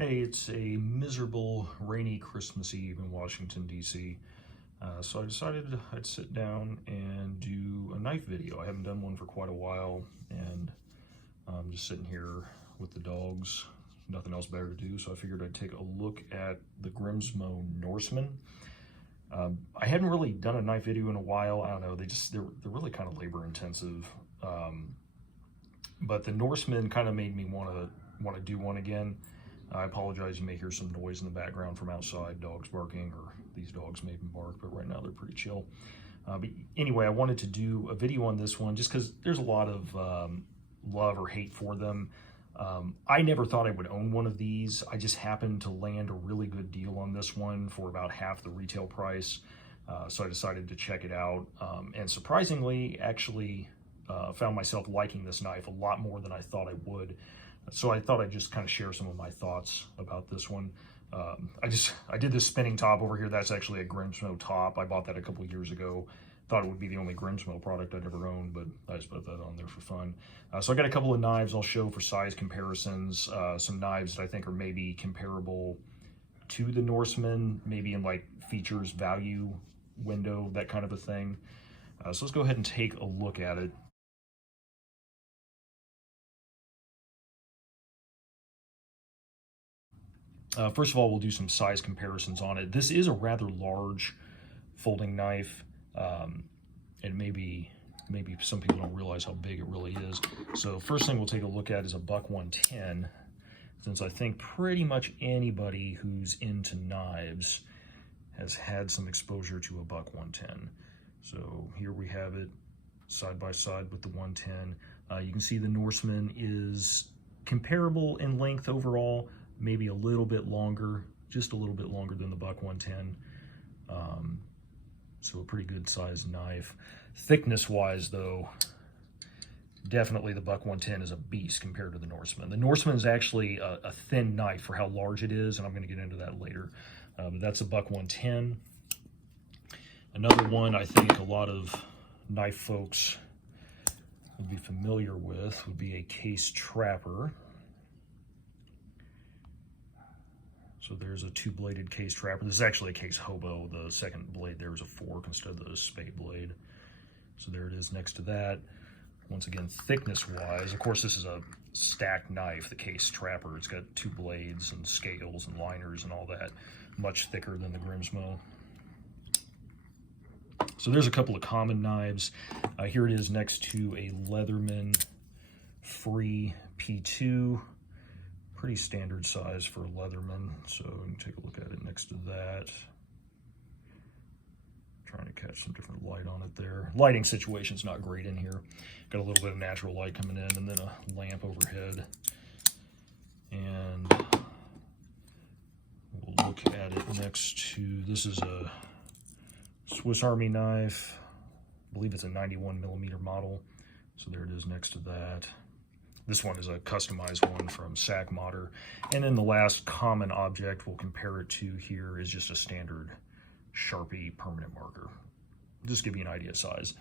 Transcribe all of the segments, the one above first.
Hey, it's a miserable, rainy Christmas Eve in Washington, D.C. So I decided I'd sit down and do a knife video. I haven't done one for quite a while, and I'm just sitting here with the dogs. Nothing else better to do, so I figured I'd take a look at the Grimsmo Norseman. I hadn't really done a knife video in a while. I don't know, they're really kind of labor intensive. But the Norseman kind of made me want to do one again. I apologize, you may hear some noise in the background from outside, dogs barking, or these dogs may even bark, but right now they're pretty chill. But anyway, I wanted to do a video on this one just because there's a lot of love or hate for them. I never thought I would own one of these. I just happened to land a really good deal on this one for about half the retail price. So I decided to check it out. And surprisingly, actually found myself liking this knife a lot more than I thought I would. So I thought I'd just kind of share some of my thoughts about this one. I did this spinning top over here. That's actually a Grimsmo top. I bought that a couple years ago. Thought it would be the only Grimsmo product I'd ever owned, but I just put that on there for fun. So I got a couple of knives I'll show for size comparisons. Some knives that I think are maybe comparable to the Norseman, maybe in like features, value window, that kind of a thing. So let's go ahead and take a look at it. First of all, we'll do some size comparisons on it. This is a rather large folding knife, and maybe some people don't realize how big it really is. So first thing we'll take a look at is a buck 110, since I think pretty much anybody who's into knives has had some exposure to a buck 110. So here we have it side by side with the 110. You can see the Norseman is comparable in length overall, maybe a little bit longer, just a little bit longer than the buck 110. So a pretty good sized knife. Thickness wise though, definitely the buck 110 is a beast compared to the Norseman. The Norseman is actually a thin knife for how large it is, and I'm going to get into that later. But that's a buck 110. Another one I think a lot of knife folks would be familiar with would be a Case Trapper. So there's a two-bladed Case Trapper. This is actually a Case Hobo. The second blade there is a fork instead of the spade blade. So there it is next to that. Once again, thickness-wise, of course, this is a stacked knife, the Case Trapper. It's got two blades and scales and liners and all that. Much thicker than the Grimsmo. So there's a couple of common knives. Here it is next to a Leatherman Free P2. Pretty standard size for a Leatherman, so you can take a look at it next to that. Trying to catch some different light on it there. Lighting situation's not great in here. Got a little bit of natural light coming in and then a lamp overhead. And we'll look at it next to, this is a Swiss Army knife. I believe it's a 91mm model. So there it is next to that. This one is a customized one from Sac Modder. And then the last common object we'll compare it to here is just a standard Sharpie permanent marker. Just give you an idea of size.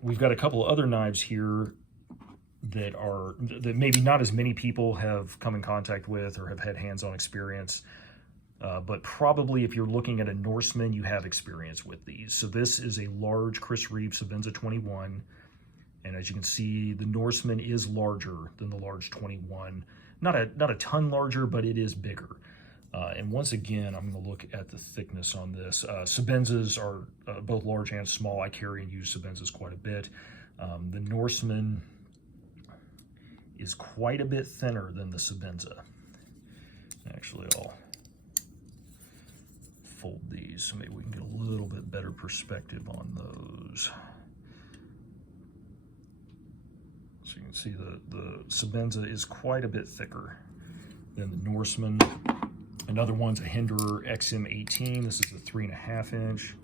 We've got a couple of other knives here that maybe not as many people have come in contact with or have had hands-on experience. But probably if you're looking at a Norseman, you have experience with these. So this is a large Chris Reeve Sebenza 21. And as you can see, the Norseman is larger than the large 21. Not a ton larger, but it is bigger. And once again, I'm going to look at the thickness on this. Sebenzas are both large and small. I carry and use Sebenzas quite a bit. The Norseman is quite a bit thinner than the Sebenza. Actually, I'll fold these so maybe we can get a little bit better perspective on those. So you can see the Sebenza is quite a bit thicker than the Norseman. Another one's a Hinderer XM18. This is the 3.5 inch.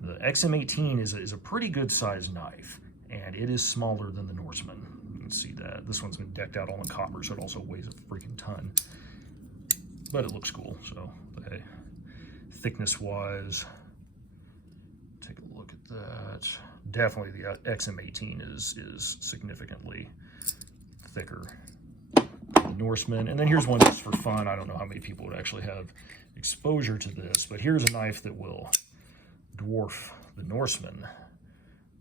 The XM18 is a pretty good sized knife, and it is smaller than the Norseman. You can see that. This one's been decked out all in copper, so it also weighs a freaking ton. But it looks cool, so hey, thickness-wise, take a look at that. Definitely the XM18 is significantly thicker the Norseman. And then here's one just for fun. I don't know how many people would actually have exposure to this, but here's a knife that will dwarf the Norseman,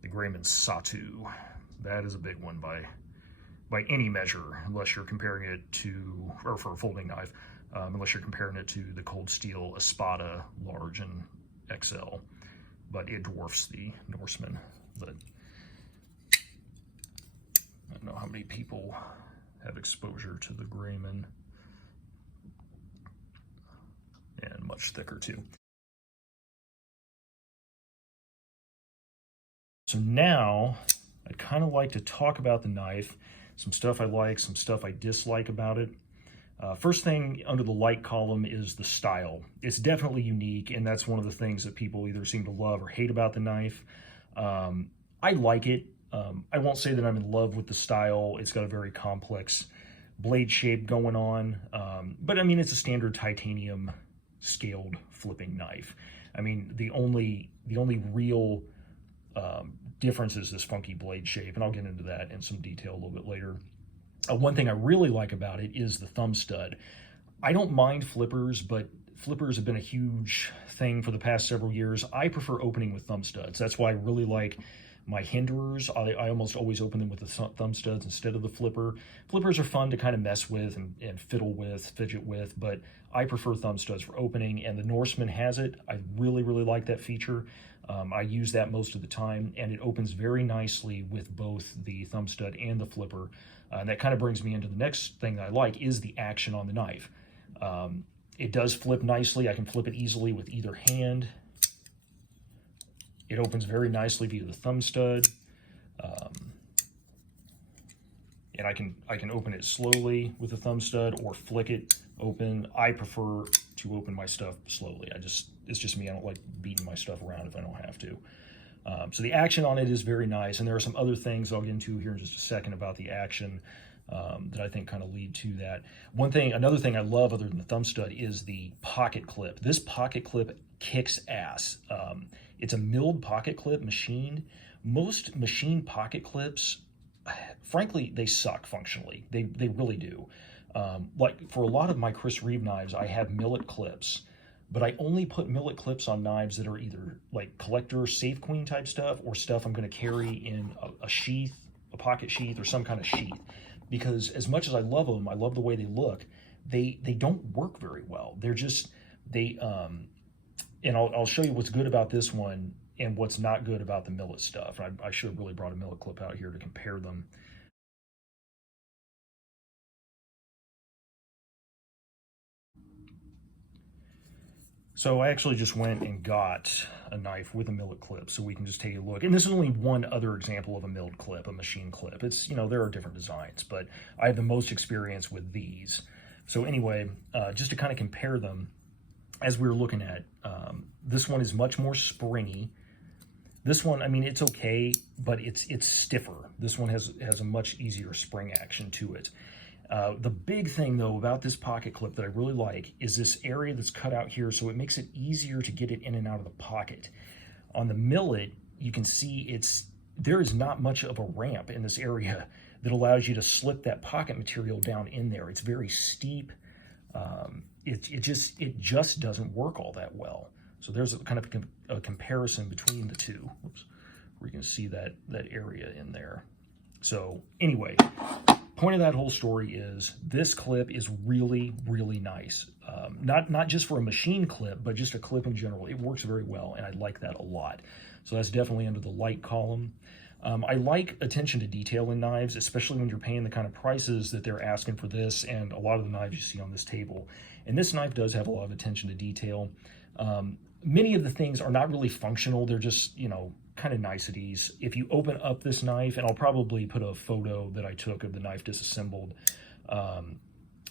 the Grimsmo Norseman. That is a big one by any measure, unless you're comparing it to, or for a folding knife, unless you're comparing it to the Cold Steel Espada Large and XL, but it dwarfs the Norseman. But I don't know how many people have exposure to the Grimsmo, and much thicker too. So now I'd kind of like to talk about the knife, some stuff I like, some stuff I dislike about it. First thing under the like column is the style. It's definitely unique, and that's one of the things that people either seem to love or hate about the knife. I like it. I won't say that I'm in love with the style. It's got a very complex blade shape going on, but I mean, it's a standard titanium scaled flipping knife. I mean, the only real difference is this funky blade shape, and I'll get into that in some detail a little bit later. One thing I really like about it is the thumb stud. I don't mind flippers, but flippers have been a huge thing for the past several years. I prefer opening with thumb studs. That's why I really like my hinderers. I almost always open them with the thumb studs instead of the flipper. Flippers are fun to kind of mess with and fiddle with, fidget with, but I prefer thumb studs for opening, and the Norseman has it. I really, really like that feature. I use that most of the time, and it opens very nicely with both the thumb stud and the flipper. And that kind of brings me into the next thing that I like is the action on the knife. It does flip nicely. I can flip it easily with either hand. It opens very nicely via the thumb stud. And I can open it slowly with the thumb stud or flick it open. I prefer to open my stuff slowly. It's just me. I don't like beating my stuff around if I don't have to. So the action on it is very nice, and there are some other things I'll get into here in just a second about the action that I think kind of lead to that. Another thing I love other than the thumb stud is the pocket clip. This pocket clip kicks ass. It's a milled pocket clip, machined. Most machine pocket clips, frankly, they suck functionally. They really do. Like for a lot of my Chris Reeve knives, I have millet clips, but I only put millet clips on knives that are either like collector safe queen type stuff or stuff I'm going to carry in a sheath, a pocket sheath, or some kind of sheath. Because as much as I love them, I love the way they look, they don't work very well. They're just, and I'll show you what's good about this one and what's not good about the millet stuff. I should have really brought a millet clip out here to compare them. So I actually just went and got a knife with a millet clip so we can just take a look. And this is only one other example of a milled clip, a machine clip. It's, there are different designs, but I have the most experience with these. So anyway, just to kind of compare them, as we were looking at, this one is much more springy. This one, I mean, it's okay, but it's stiffer. This one has a much easier spring action to it. The big thing, though, about this pocket clip that I really like is this area that's cut out here, so it makes it easier to get it in and out of the pocket. On the millet, you can see there is not much of a ramp in this area that allows you to slip that pocket material down in there. It's very steep. It just doesn't work all that well. So there's a kind of a comparison between the two. Whoops, where you can see that area in there. So anyway, point of that whole story is this clip is really, really nice. Not just for a machine clip, but just a clip in general. It works very well, and I like that a lot. So that's definitely under the like column. I like attention to detail in knives, especially when you're paying the kind of prices that they're asking for this and a lot of the knives you see on this table. And this knife does have a lot of attention to detail. Many of the things are not really functional. They're just, kind of niceties. If you open up this knife, and I'll probably put a photo that I took of the knife disassembled,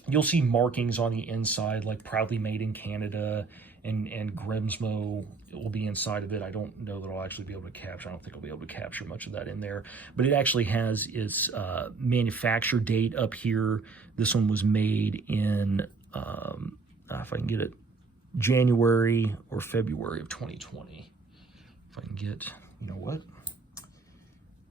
you'll see markings on the inside, like proudly made in Canada, and Grimsmo will be inside of it. I don't know that I'll actually be able to capture. I don't think I'll be able to capture much of that in there, but it actually has its manufacture date up here. This one was made in, if I can get it, January or February of 2020. If I can get, you know what?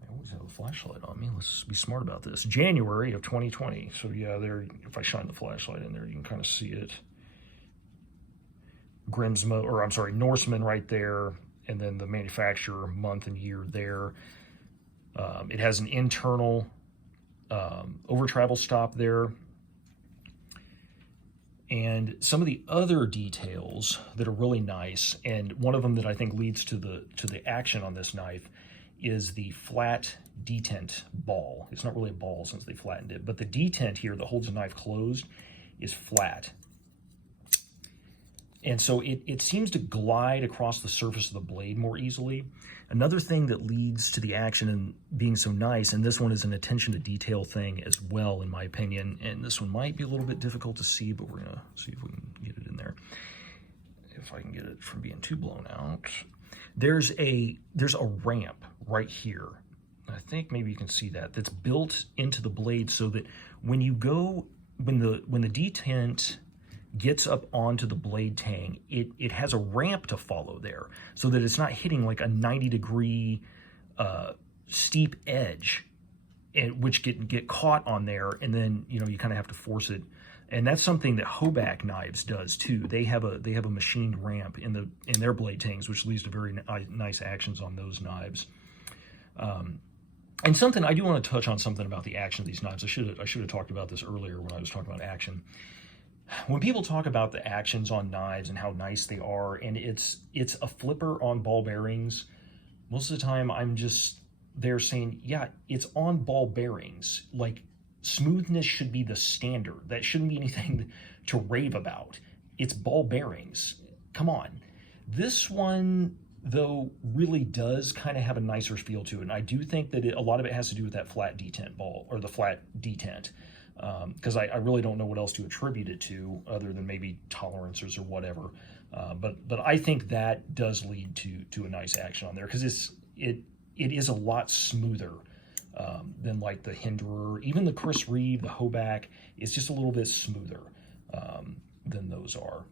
I always have a flashlight on me. Let's be smart about this. January of 2020. So yeah, there, if I shine the flashlight in there, you can kind of see it. Grimsmo, or I'm sorry, Norseman right there, and then the manufacturer, month and year there. It has an internal over travel stop there. And some of the other details that are really nice, and one of them that I think leads to the action on this knife, is the flat detent ball. It's not really a ball since they flattened it, but the detent here that holds the knife closed is flat. And so it seems to glide across the surface of the blade more easily. Another thing that leads to the action and being so nice, and this one is an attention to detail thing as well, in my opinion, and this one might be a little bit difficult to see, but we're gonna see if we can get it in there. If I can get it from being too blown out. There's a ramp right here. I think maybe you can see that. That's built into the blade so that when you go, when the detent gets up onto the blade tang, it has a ramp to follow there so that it's not hitting like a 90-degree steep edge, which get caught on there, and then you kind of have to force it. And that's something that Hoback knives does too. They have a machined ramp in their blade tangs, which leads to very nice actions on those knives. And something I do want to touch on something about the action of these knives. I should have talked about this earlier when I was talking about action. When people talk about the actions on knives and how nice they are, and it's a flipper on ball bearings, most of the time I'm just there saying, yeah, it's on ball bearings. Like, smoothness should be the standard. That shouldn't be anything to rave about. It's ball bearings. Come on. This one, though, really does kind of have a nicer feel to it. And I do think that a lot of it has to do with that flat detent ball, or the flat detent. Because I really don't know what else to attribute it to other than maybe tolerances or whatever. But I think that does lead to a nice action on there, because it is a lot smoother than like the Hinderer. Even the Chris Reeve, the Hoback, is just a little bit smoother than those are.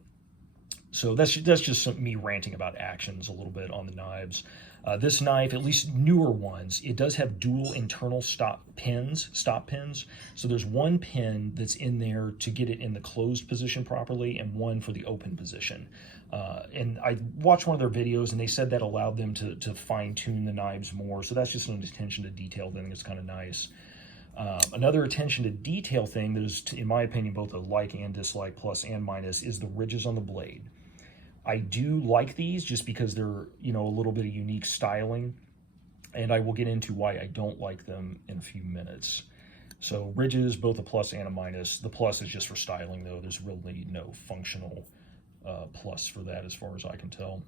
So that's just me ranting about actions a little bit on the knives. This knife, at least newer ones, it does have dual internal stop pins. So there's one pin that's in there to get it in the closed position properly, and one for the open position. And I watched one of their videos, and they said that allowed them to fine-tune the knives more. So that's just an attention to detail thing. It's kind of nice. Another attention to detail thing that is, in my opinion, both a like and dislike, plus and minus, is the ridges on the blade. I do like these just because they're, a little bit of unique styling, and I will get into why I don't like them in a few minutes. So ridges, both a plus and a minus. The plus is just for styling, though. There's really no functional plus for that as far as I can tell.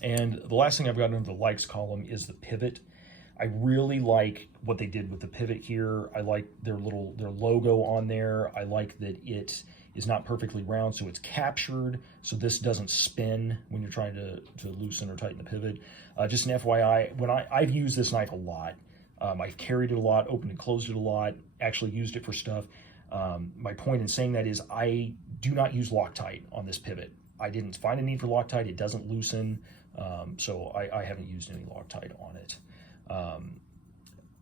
And the last thing I've got under the likes column is the pivot. I really like what they did with the pivot here. I like their logo on there. I like that it is not perfectly round, so it's captured, so this doesn't spin when you're trying to loosen or tighten the pivot. Just an FYI, when I've used this knife a lot. I've carried it a lot, opened and closed it a lot, actually used it for stuff. My point in saying that is I do not use Loctite on this pivot. I didn't find a need for Loctite. It doesn't loosen, so I haven't used any Loctite on it.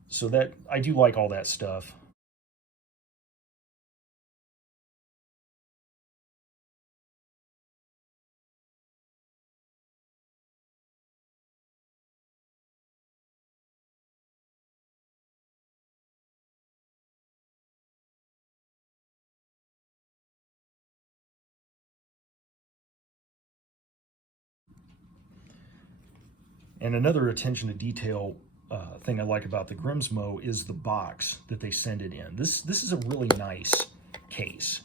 So that I do like all that stuff. And another attention to detail thing I like about the Grimsmo is the box that they send it in. This is a really nice case.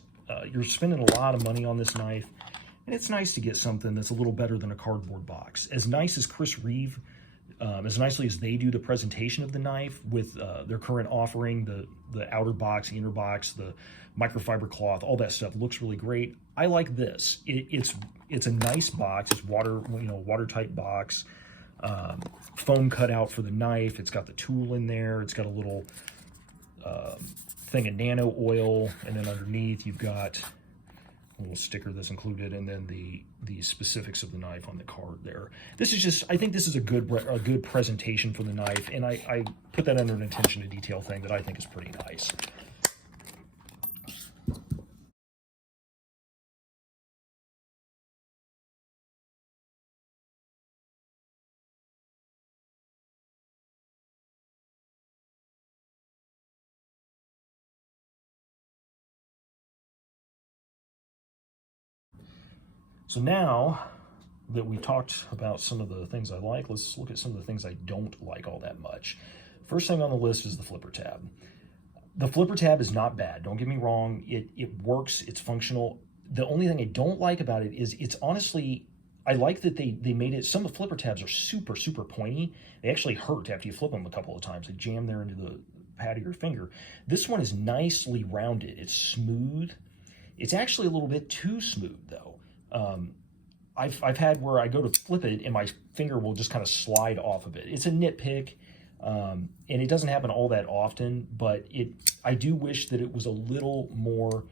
You're spending a lot of money on this knife, and it's nice to get something that's a little better than a cardboard box. As nice as Chris Reeve, as nicely as they do the presentation of the knife with their current offering, the outer box, the inner box, the microfiber cloth, all that stuff looks really great. I like this. It's a nice box. It's watertight box. Foam cutout for the knife. It's got the tool in there. It's got a little thing of nano oil, and then underneath you've got little sticker that's included, and then the specifics of the knife on the card there. This is just, I think this is a good presentation for the knife, and I put that under an attention to detail thing that I think is pretty nice. So now that we've talked about some of the things I like, let's look at some of the things I don't like all that much. First thing on the list is the flipper tab. The flipper tab is not bad, don't get me wrong. It works, it's functional. The only thing I don't like about it is it's honestly, I like that they made it, some of the flipper tabs are super, super pointy. They actually hurt after you flip them a couple of times. They jam there into the pad of your finger. This one is nicely rounded, it's smooth. It's actually a little bit too smooth though. I've had where I go to flip it and my finger will just kind of slide off of it. It's a nitpick, and it doesn't happen all that often, but I do wish that it was a little more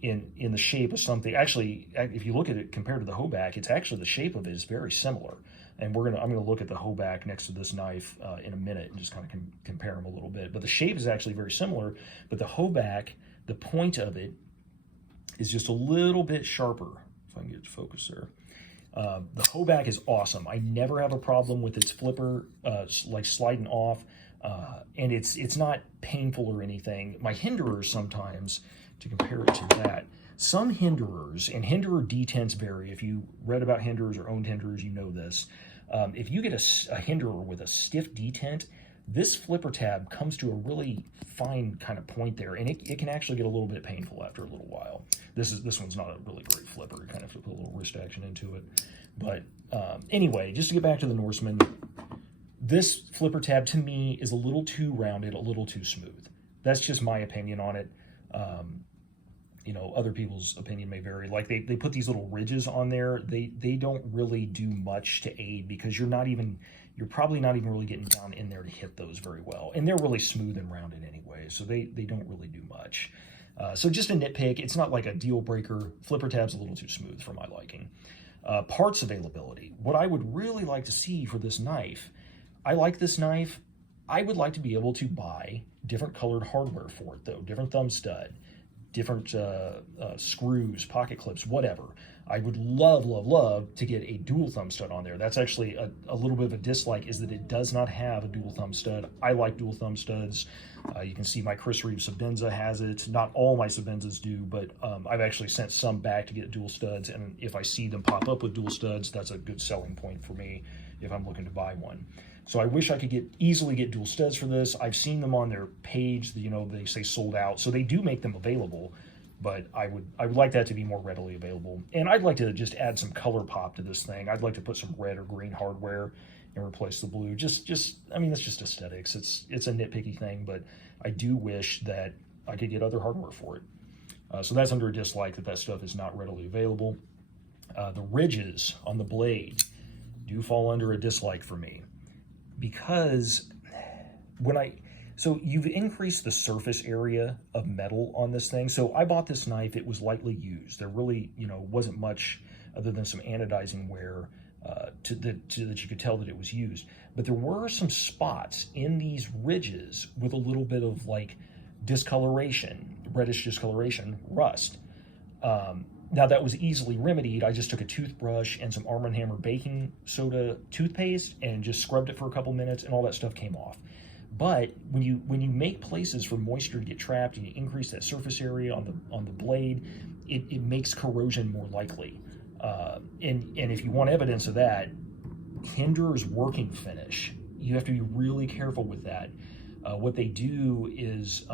in the shape of something. Actually, if you look at it compared to the Hoback, it's actually, the shape of it is very similar. And I'm gonna look at the Hoback next to this knife in a minute and just kind of compare them a little bit. But the shape is actually very similar, but the Hoback, the point of it is just a little bit sharper. If I can get it to focus there. The Hoback is awesome. I never have a problem with its flipper like sliding off, and it's not painful or anything. My hinderers sometimes, to compare it to that, some hinderers, and hinderer detents vary. If you read about hinderers or owned hinderers, you know this. If you get a hinderer with a stiff detent, this flipper tab comes to a really fine kind of point there, and it can actually get a little bit painful after a little while. This one's not a really great flipper. You kind of have to put a little wrist action into it. But anyway, just to get back to the Norseman, this flipper tab to me is a little too rounded, a little too smooth. That's just my opinion on it. You know, other people's opinion may vary. Like they put these little ridges on there. They don't really do much to aid, because you're probably not even really getting down in there to hit those very well. And they're really smooth and rounded anyway, so they don't really do much. So just a nitpick. It's not like a deal breaker. Flipper tab's a little too smooth for my liking. Parts availability. What I would really like to see for this knife, I like this knife. I would like to be able to buy different colored hardware for it though, different thumb stud, different screws, pocket clips, whatever. I would love to get a dual thumb stud on there. That's actually a little bit of a dislike, is that it does not have a dual thumb stud. I like dual thumb studs. You can see my Chris Reeve Sabenza has it. Not all my Sabenzas do, but I've actually sent some back to get dual studs, and if I see them pop up with dual studs, that's a good selling point for me if I'm looking to buy one. So I wish I could easily get dual studs for this. I've seen them on their page, you know, they say sold out, so they do make them available, but I would like that to be more readily available. And I'd like to just add some color pop to this thing. I'd like to put some red or green hardware and replace the blue. I mean, that's just aesthetics. It's a nitpicky thing, but I do wish that I could get other hardware for it. So that's under a dislike, that stuff is not readily available. The ridges on the blade do fall under a dislike for me, because so you've increased the surface area of metal on this thing. So I bought this knife, it was lightly used. There really, wasn't much other than some anodizing wear that you could tell that it was used. But there were some spots in these ridges with a little bit of like discoloration, reddish discoloration, rust. Now that was easily remedied. I just took a toothbrush and some Arm & Hammer baking soda toothpaste and just scrubbed it for a couple minutes, and all that stuff came off. But when you make places for moisture to get trapped and you increase that surface area on the blade, it makes corrosion more likely. And if you want evidence of that, Hinderer's working finish, you have to be really careful with that. What they do is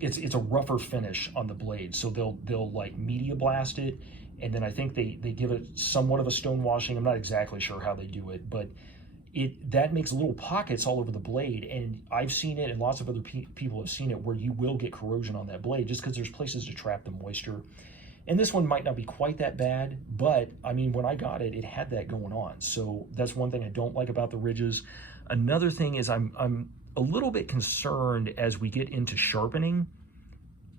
it's a rougher finish on the blade, so they'll like media blast it, and then I think they give it somewhat of a stone washing. I'm not exactly sure how they do it, but that makes little pockets all over the blade, and I've seen it, and lots of other people have seen it, where you will get corrosion on that blade just because there's places to trap the moisture. And this one might not be quite that bad, but I mean, when I got it, it had that going on. So that's one thing I don't like about the ridges. Another thing is I'm a little bit concerned as we get into sharpening,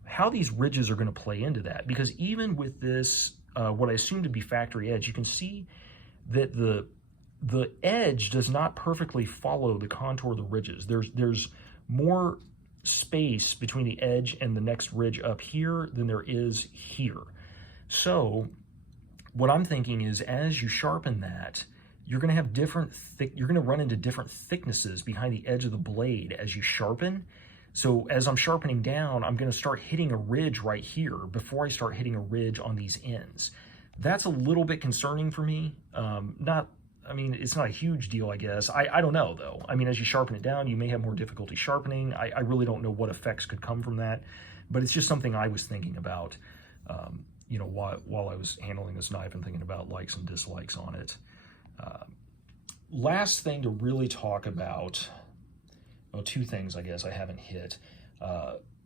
how these ridges are going to play into that. Because even with this, what I assume to be factory edge, you can see that the edge does not perfectly follow the contour of the ridges. There's more space between the edge and the next ridge up here than there is here. So what I'm thinking is, as you sharpen that, you're going to have you're going to run into different thicknesses behind the edge of the blade as you sharpen. So as I'm sharpening down, I'm going to start hitting a ridge right here before I start hitting a ridge on these ends. That's a little bit concerning for me. I mean, it's not a huge deal, I guess. I don't know, though. I mean, as you sharpen it down, you may have more difficulty sharpening. I really don't know what effects could come from that, but it's just something I was thinking about, you know, while I was handling this knife and thinking about likes and dislikes on it. Last thing to really talk about, well, two things I guess I haven't hit.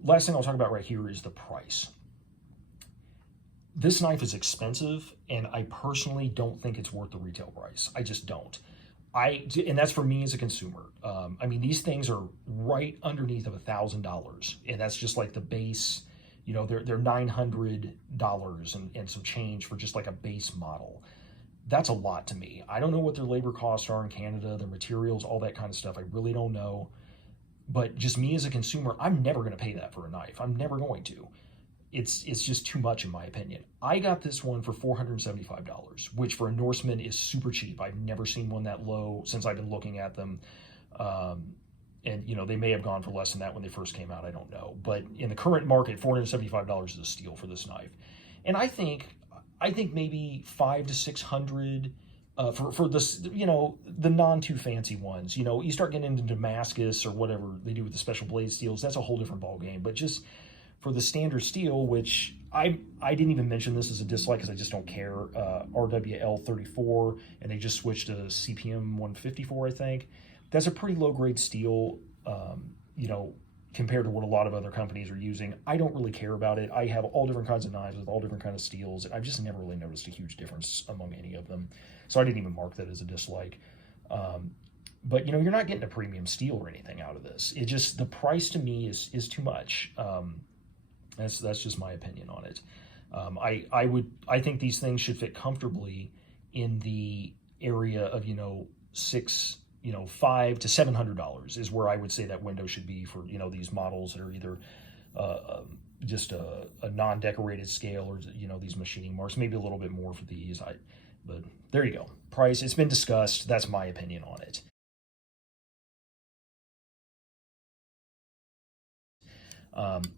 Last thing I'll talk about right here is the price. This knife is expensive, and I personally don't think it's worth the retail price. I just don't. And that's for me as a consumer. I mean, these things are right underneath of $1,000, and that's just like the base. You know, they're $900 and some change for just like a base model. That's a lot to me. I don't know what their labor costs are in Canada, their materials, all that kind of stuff. I really don't know. But just me as a consumer, I'm never going to pay that for a knife. I'm never going to. It's just too much in my opinion. I got this one for $475, which for a Norseman is super cheap. I've never seen one that low since I've been looking at them. And you know, they may have gone for less than that when they first came out, I don't know. But in the current market, $475 is a steal for this knife. And I think maybe $500 to $600 for this, you know, the non too fancy ones. You know, you start getting into Damascus or whatever they do with the special blade steels, that's a whole different ball game. But just for the standard steel, which I didn't even mention this as a dislike because I just don't care, RWL 34, and they just switched to CPM 154, I think. That's a pretty low grade steel, you know, compared to what a lot of other companies are using. I don't really care about it. I have all different kinds of knives with all different kinds of steels, and I've just never really noticed a huge difference among any of them. So I didn't even mark that as a dislike. But, you know, you're not getting a premium steel or anything out of this. It just, the price to me is too much. That's just my opinion on it. I think these things should fit comfortably in the area of, you know, $500 to $700 is where I would say that window should be for, you know, these models that are either just a non-decorated scale or, you know, these machining marks, maybe a little bit more for these. But there you go. Price, it's been discussed. That's my opinion on it.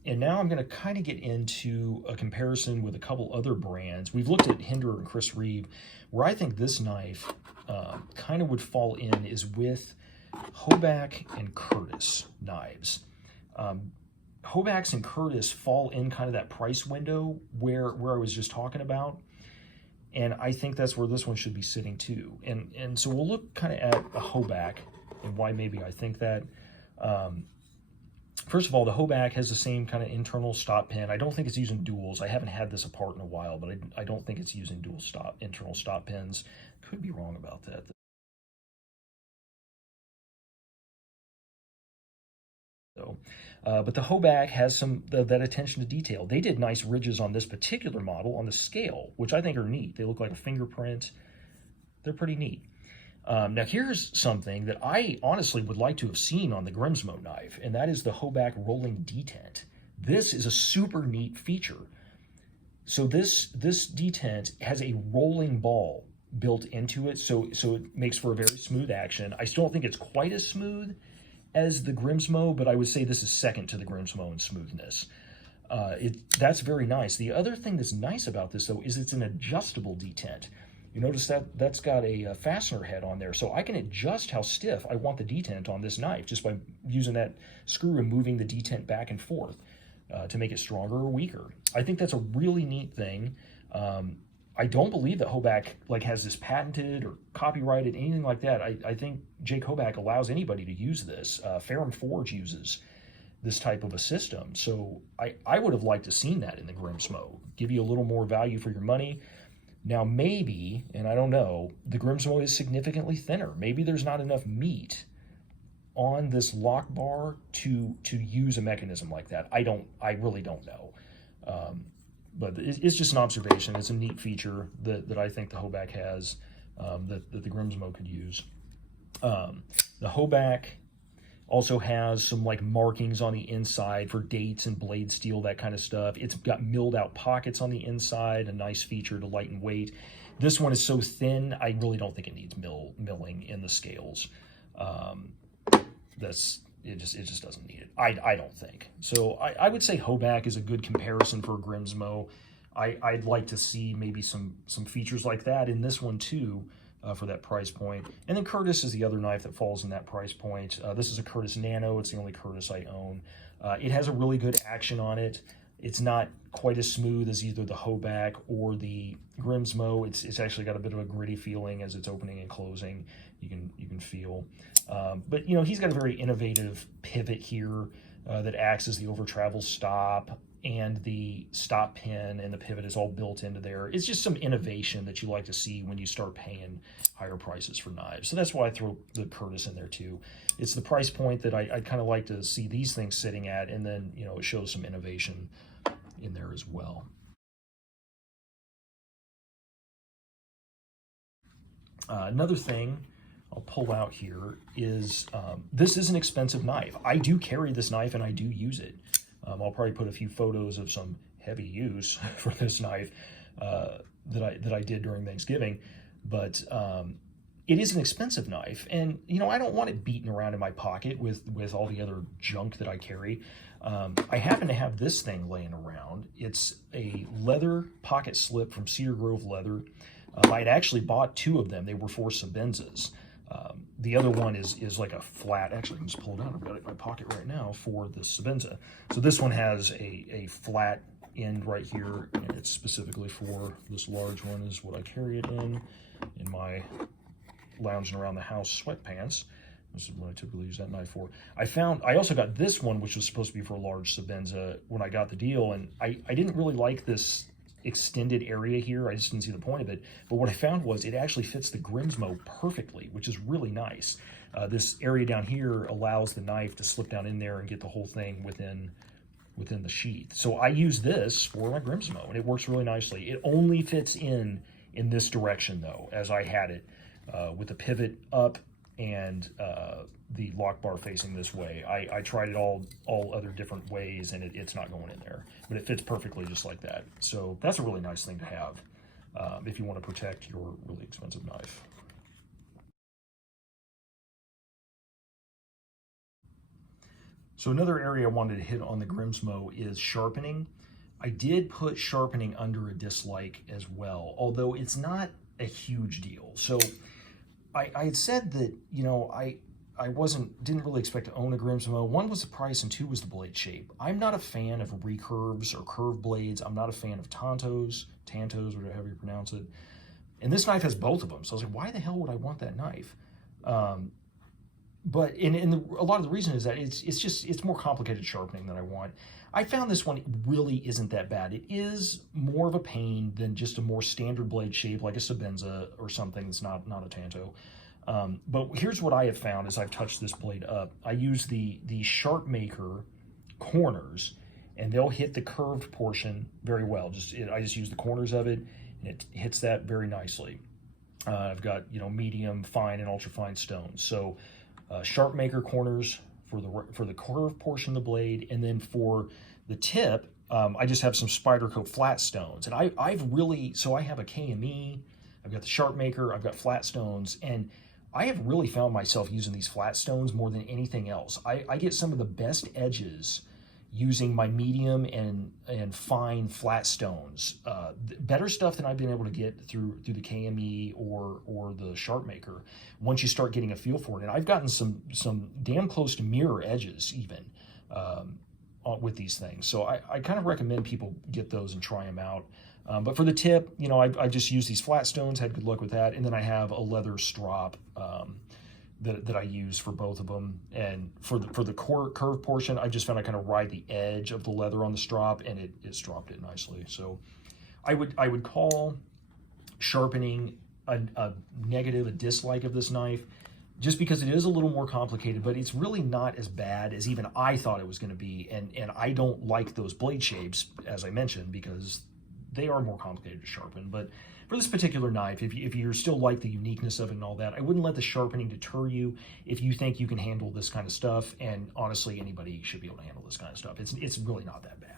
And now I'm going to kind of get into a comparison with a couple other brands. We've looked at Hinder and Chris Reeve. Where I think this knife kind of would fall in is with Hoback and Curtis knives. Hobacks and Curtis fall in kind of that price window where I was just talking about. And I think that's where this one should be sitting too. And so we'll look kind of at a Hoback and why maybe I think that. First of all, the Hoback has the same kind of internal stop pin. I don't think it's using duals. I haven't had this apart in a while, but I don't think it's using internal stop pins. Could be wrong about that. So, but the Hoback has that attention to detail. They did nice ridges on this particular model on the scale, which I think are neat. They look like a fingerprint. They're pretty neat. Now here's something that I honestly would like to have seen on the Grimsmo knife, and that is the Hoback rolling detent. This is a super neat feature. So this detent has a rolling ball built into it, so it makes for a very smooth action. I still don't think it's quite as smooth as the Grimsmo, but I would say this is second to the Grimsmo in smoothness. That's very nice. The other thing that's nice about this, though, is it's an adjustable detent. You notice that that's got a fastener head on there, so I can adjust how stiff I want the detent on this knife just by using that screw and moving the detent back and forth to make it stronger or weaker. I think that's a really neat thing. I don't believe that Hoback has this patented or copyrighted, anything like that. I think Jake Hoback allows anybody to use this. Ferrum Forge uses this type of a system, so I would have liked to seen that in the Grimsmo. Give you a little more value for your money. Now maybe, and I don't know, the Grimsmo is significantly thinner. Maybe there's not enough meat on this lock bar to use a mechanism like that. I really don't know. But it's just an observation. It's a neat feature that I think the Hoback has, that the Grimsmo could use. The Hoback also has some like markings on the inside for dates and blade steel, that kind of stuff. It's got milled out pockets on the inside, a nice feature to lighten weight. This one is so thin, I really don't think it needs milling in the scales. It just doesn't need it. I don't think. So I would say Hoback is a good comparison for a Grimsmo. I'd like to see maybe some features like that in this one too, for that price point. And then Curtis is the other knife that falls in that price point. This is a Curtis Nano. It's the only Curtis I own. It has a really good action on it. It's not quite as smooth as either the Hoback or the Grimsmo. It's actually got a bit of a gritty feeling as it's opening and closing. You can feel. But you know, he's got a very innovative pivot here that acts as the over travel stop, and the stop pin and the pivot is all built into there. It's just some innovation that you like to see when you start paying higher prices for knives. So that's why I throw the Curtis in there too. It's the price point that I kind of like to see these things sitting at, and then, you know, it shows some innovation in there as well. Another thing I'll pull out here is this is an expensive knife. I do carry this knife and I do use it. I'll probably put a few photos of some heavy use for this knife that I did during Thanksgiving, but it is an expensive knife, and you know, I don't want it beaten around in my pocket with all the other junk that I carry. I happen to have this thing laying around. It's a leather pocket slip from Cedar Grove Leather. I had actually bought two of them. They were for Sabenzas. The other one is like a flat, actually I can just pull it out, I've got it in my pocket right now for the Sabenza. So this one has a flat end right here, and it's specifically for this large one is what I carry it in my lounging around the house sweatpants. This is what I typically use that knife for. I also got this one, which was supposed to be for a large Sabenza when I got the deal, and I didn't really like this extended area here. I just didn't see the point of it. But what I found was it actually fits the Grimsmo perfectly, which is really nice. This area down here allows the knife to slip down in there and get the whole thing within the sheath. So I use this for my Grimsmo, and it works really nicely. It only fits in this direction though, as I had it, with the pivot up and the lock bar facing this way. I tried it all other different ways, and it's not going in there, but it fits perfectly just like that. So that's a really nice thing to have if you want to protect your really expensive knife. So another area I wanted to hit on the Grimsmo is sharpening. I did put sharpening under a dislike as well, although it's not a huge deal. So I had said that, you know, I didn't really expect to own a Grimsmo. One was the price, and two was the blade shape. I'm not a fan of recurves or curved blades. I'm not a fan of tantos, or however you pronounce it. And this knife has both of them. So I was like, why the hell would I want that knife? But a lot of the reason is that it's more complicated sharpening than I want. I found this one really isn't that bad. It is more of a pain than just a more standard blade shape like a Sabenza or something that's not a tanto. But here's what I have found as I've touched this blade up. I use the Sharpmaker corners, and they'll hit the curved portion very well. I just use the corners of it, and it hits that very nicely. I've got, you know, medium, fine, and ultra fine stones. So Sharpmaker corners for the curved portion of the blade, and then for the tip, I just have some Spyderco flat stones. And I have a KME, I've got the Sharpmaker, I've got flat stones, and I have really found myself using these flat stones more than anything else. I get some of the best edges using my medium and fine flat stones. Better stuff than I've been able to get through the KME or the Sharpmaker once you start getting a feel for it. And I've gotten some damn close to mirror edges even with these things. So I kind of recommend people get those and try them out. But for the tip, you know, I just use these flat stones, had good luck with that. And then I have a leather strop that I use for both of them. And for the curved portion, I just found I kind of ride the edge of the leather on the strop, and it stropped it nicely. So I would call sharpening a negative, a dislike of this knife. just because it is a little more complicated, but it's really not as bad as even I thought it was going to be. And I don't like those blade shapes, as I mentioned, because they are more complicated to sharpen. But for this particular knife, if you're still like the uniqueness of it and all that, I wouldn't let the sharpening deter you if you think you can handle this kind of stuff. And honestly, anybody should be able to handle this kind of stuff. It's really not that bad.